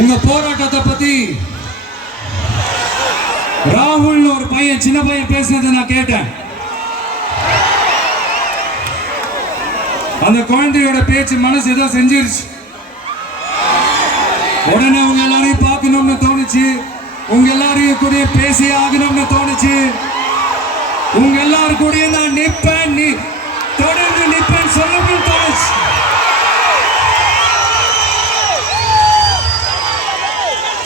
உங்க போராட்டத்தை பத்தி ராகுல் ஒரு பையன் சின்ன பையன் பேசினதை நான் கேட்டேன். அந்த குழந்தையோட பேச்சு மனசு ஏதோ செஞ்சிருச்சு. உடனே உங்க எல்லாரையும் பார்க்கணும்னு தோணுச்சு. உங்க எல்லாரையும் கூட பேசி ஆகணும்னு தோணுச்சு. உங்க எல்லாரும் கூட நான் நிப்பேன். நீ தொடர்ந்து நிப்பேன் சொல்லணும்னு தோணுச்சு.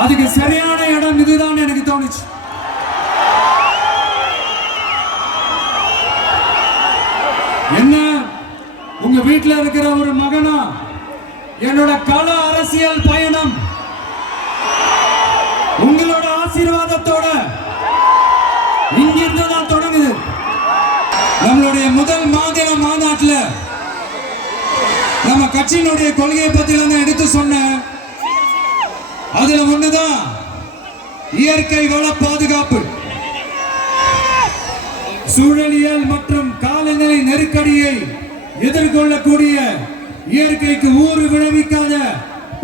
அதுக்கு சரியான இடம் இதுதான் எனக்கு தோணுச்சு. என்ன? உங்க வீட்டுல இருக்கிற ஒரு மகனா? என்னோட கள அரசியல் பயணம். உங்களோட ஆசீர்வாதத்தோட இங்கிருந்து தான் தொடங்குது. நம்மளுடைய முதல் மாநில மாநாட்டில் நம்ம கட்சியினுடைய கொள்கையை பத்தி எடுத்து சொன்னேன். அதுல ஒண்ணுதான் இயற்கை வள பாதுகாப்பு. சூழலியல் மற்றும் காலநிலை நெருக்கடியை எதிர்கொள்ளக்கூடிய இயற்கைக்கு ஊறு விளைவிக்காத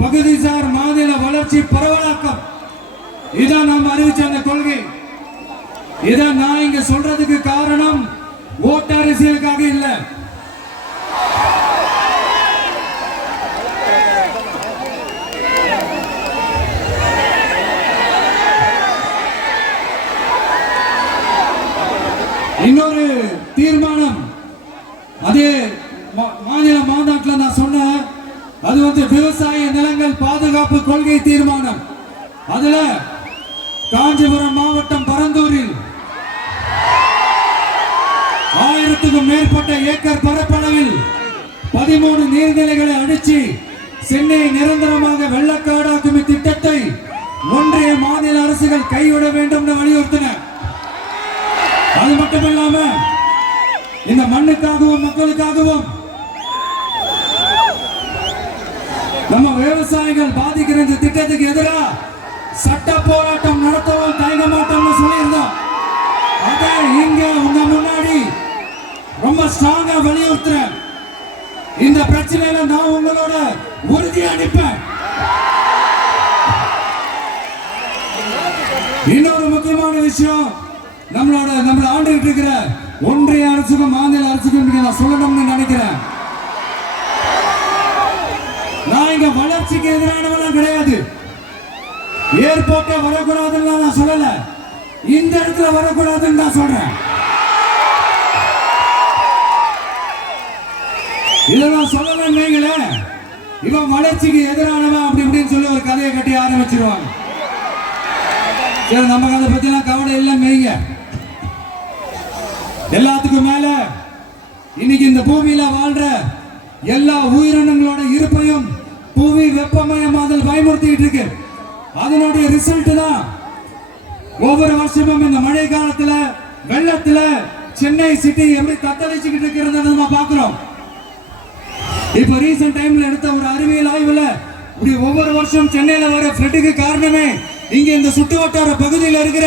பகுதிசார் மாநில வளர்ச்சி பரவலாக்கம். இதான் நாம் அறிவிச்ச அந்த கொள்கை. இதான் நான் இங்க சொல்றதுக்கு காரணம் ஓட்டு அரசியலுக்காக இல்லை. இன்னொரு தீர்மானம். அதே மா- மாநில மாநாட்டில் நான் சொன்னேன். அது வந்து விவசாய நிலங்கள் பாதுகாப்பு கொள்கை தீர்மானம். அதுல காஞ்சிபுரம் மாவட்டம் பரந்தூரில் ஆயிரத்துக்கும் மேற்பட்ட ஏக்கர் பரப்பளவில் பதிமூணு நீர்நிலைகளை அடிச்சு சென்னையை நிரந்தரமாக வெள்ளக்காடாக்கும் இத்திட்டத்தை ஒன்றிய மாநில அரசுகள் கைவிட வேண்டும் வலியுறுத்தின. அது மட்டும் இல்லாம இந்த மண்ணுக்காகவும் மக்களுக்காகவும் நம்ம விவசாயிகள் பாதிக்கிற இந்த திட்டத்துக்கு எதிராக சட்ட போராட்டம் நடத்தவும் தயங்க மாட்டோம்னு சொல்லியிருந்தோம். அதை இங்க உங்க முன்னாடி ரொம்ப ஸ்ட்ராங்கா வலியுறுத்துறேன். இந்த பிரச்சனையில நான் உங்களோட உறுதியா நிற்பேன். இன்னொரு முக்கியமான விஷயம் நம்மளோட நம்மள ஆண்டுகிட்டு இருக்கிற ஒன்றிய அரசுக்கும் மாநில அரசுக்கும் நான் சொல்லணும்னு நினைக்கிறேன். நான் இங்க வளர்ச்சிக்கு எதிரானவெல்லாம் கிடையாது. ஏர்போர்ட்டே வரக்கூடாதுன்னு நான் சொல்லல. இந்த இடத்துல வரக்கூடாதுன்னு நான் சொல்றேன். இதை நான் சொல்லலன்னு வைங்களேன் இவன் வளர்ச்சிக்கு எதிரானவன் அப்படி இப்படின்னு சொல்லி ஒரு கதையை கட்டி ஆரம்பிச்சிருவாங்க. சரி நமக்கு அதை பத்திலாம் கவலை இல்லை மெய்ங்க எல்லாத்துக்கும் மேல இன்னைக்கு இந்த பூமியில வாழ்ற எல்லா உயிரினங்களோட இருப்பையும் புவி வெப்பமயமாதல் பயமுறுத்திட்டு இருக்கு. அதனுடைய ரிசல்ட் தான் ஒவ்வொரு வருஷமும் இந்த மழை காலத்துல வெள்ளத்துல சென்னை சிட்டி எப்படி தத்தளிச்சுக்கிட்டு இருக்கிறது நம்ம பாக்குறோம் இப்ப ரீசெண்ட் டைம்ல எடுத்த ஒரு அறிவியல் ஆய்வுல இப்படி ஒவ்வொரு வருஷம் சென்னையில வர ஃப்ளட்டுக்கு காரணமே இங்க இந்த சுட்டு வட்டார பகுதியில் இருக்கிற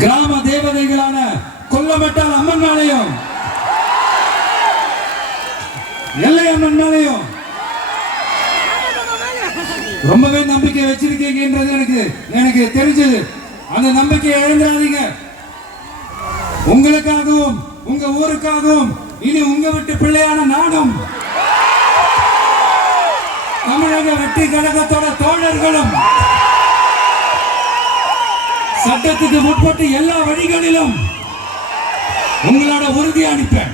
கிராம தேவதைகளான கொல்லமட்டால் அம்மன் ஆலயம் எல்லை அம்மன் ஆலயம் ரொம்பவே நம்பிக்கை வச்சிருக்கீங்கன்றது எனக்கு எனக்கு தெரிஞ்சது. அந்த நம்பிக்கையை இழந்துடாதீங்க. உங்களுக்காகவும் உங்க ஊருக்காகவும் இனி உங்க விட்டு பிள்ளையான நாடும் தமிழக வெற்றி கழகத்தோட தோழர்களும் சட்டத்துக்கு முற்பட்டு எல்லா வழிகளிலும் உங்களோட உறுதி அனுப்பேன்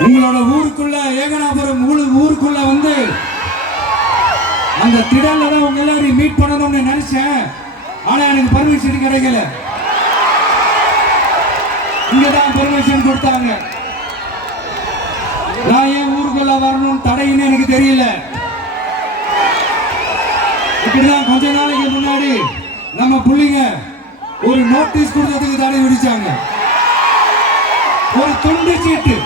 உங்களோட ஊருக்குள்ள ஏகனாபுரம் ஊரு- ஊருக்குள்ள வந்து அந்த திடல்ல தான் உங்க எல்லாரையும் மீட் பண்ணணும்னு நினைச்சேன். ஆனா எனக்கு பர்மிஷன் கிடைக்கல. இங்கதான் பர்மிஷன் கொடுத்தாங்க. நான் ஏன் ஊருக்குள்ள வரணும் தடைன்னு எனக்கு தெரியல. இப்படிதான் கொஞ்ச நாளைக்கு முன்னாடி நம்ம பிள்ளைங்க ஒரு நோட்டீஸ் கொடுத்ததுக்கு தடை விடிச்சாங்க ஒரு துண்டு சீட்டு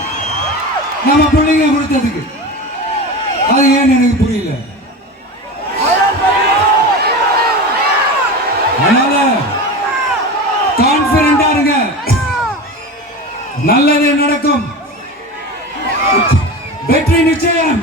நம்ம பிள்ளைங்க கொடுத்ததுக்கு. அது ஏன்னு எனக்கு புரியல. அதனால கான்பிடண்டா இருங்க. நல்லது நடக்கும். வெற்றி நிச்சயம்.